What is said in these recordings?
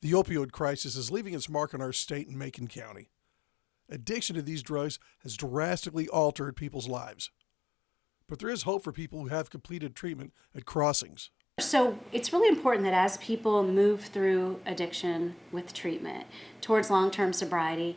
The opioid crisis is leaving its mark on our state and Macon County. Addiction to these drugs has drastically altered people's lives. But there is hope for people who have completed treatment at Crossings. So it's really important that as people move through addiction with treatment towards long-term sobriety,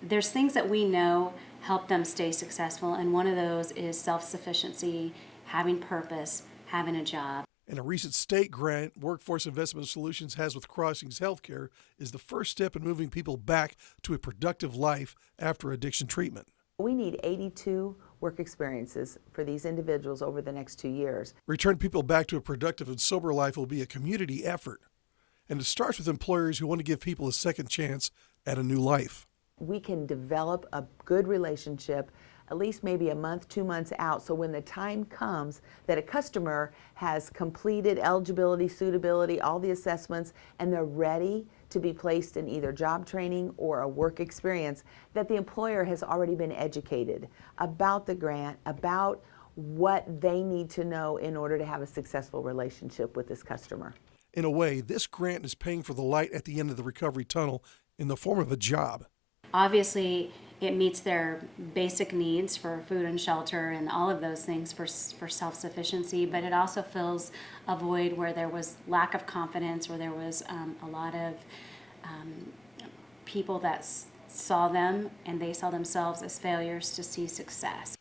there's things that we know help them stay successful, and one of those is self-sufficiency, having purpose, having a job. And a recent state grant Workforce Investment Solutions has with Crossings Healthcare is the first step in moving people back to a productive life after addiction treatment. We need 82 work experiences for these individuals over the next 2 years. Return people back to a productive and sober life will be a community effort. And it starts with employers who want to give people a second chance at a new life. We can develop a good relationship at least maybe a month, 2 months out, so when the time comes that a customer has completed eligibility, suitability, all the assessments, and they're ready to be placed in either job training or a work experience, that the employer has already been educated about the grant, about what they need to know in order to have a successful relationship with this customer. In a way, this grant is paying for the light at the end of the recovery tunnel in the form of a job. Obviously, it meets their basic needs for food and shelter and all of those things for self-sufficiency, but it also fills a void where there was lack of confidence, where there was a lot of people that saw them and they saw themselves as failures to see success.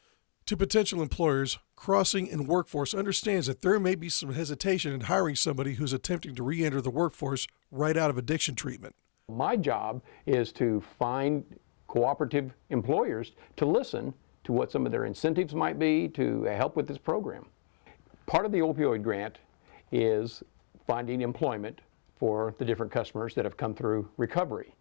To potential employers, Crossing and Workforce understands that there may be some hesitation in hiring somebody who's attempting to re-enter the workforce right out of addiction treatment. My job is to find cooperative employers to listen to what some of their incentives might be to help with this program. Part of the opioid grant is finding employment for the different customers that have come through recovery.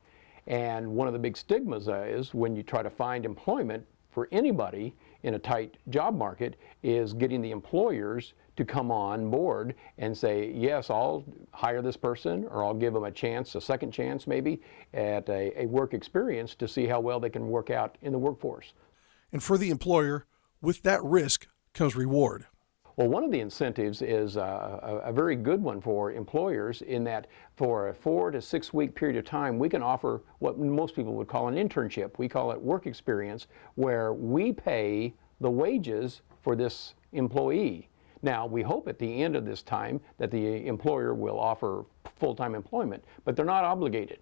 And one of the big stigmas is when you try to find employment for anybody in a tight job market is getting the employers to come on board and say, yes, I'll hire this person, or I'll give them a chance, a second chance maybe, at a work experience to see how well they can work out in the workforce. And for the employer, with that risk comes reward. Well, one of the incentives is a very good one for employers in that for a 4 to 6 week period of time, we can offer what most people would call an internship. We call it work experience, where we pay the wages for this employee. Now, we hope at the end of this time that the employer will offer full-time employment, but they're not obligated.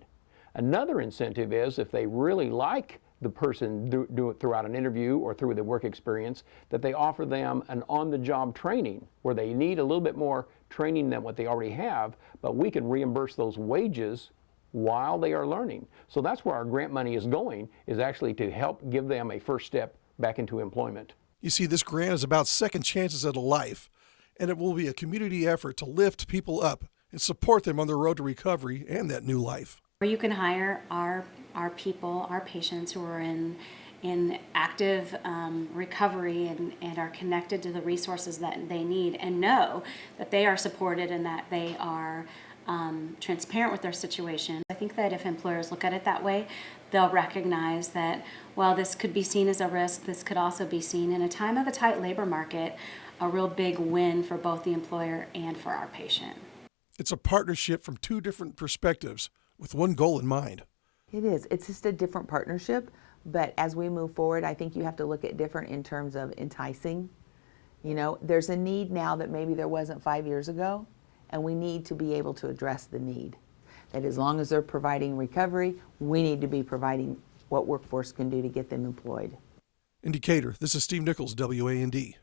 Another incentive is if they really like the person do it throughout an interview or through the work experience, that they offer them an on-the-job training where they need a little bit more training than what they already have, but we can reimburse those wages while they are learning. So that's where our grant money is going, is actually to help give them a first step back into employment. You see, this grant is about second chances at a life, and it will be a community effort to lift people up and support them on their road to recovery and that new life. Or you can hire our people, our patients who are in active recovery and are connected to the resources that they need, and know that they are supported and that they are transparent with their situation. I think that if employers look at it that way, they'll recognize that, well, this could be seen as a risk, this could also be seen in a time of a tight labor market, a real big win for both the employer and for our patient. It's a partnership from two different perspectives with one goal in mind. It is. It's just a different partnership, but as we move forward, I think you have to look at different in terms of enticing. You know, there's a need now that maybe there wasn't 5 years ago, and we need to be able to address the need. That as long as they're providing recovery, we need to be providing what Workforce can do to get them employed. In Decatur, this is Steve Nichols, WAND.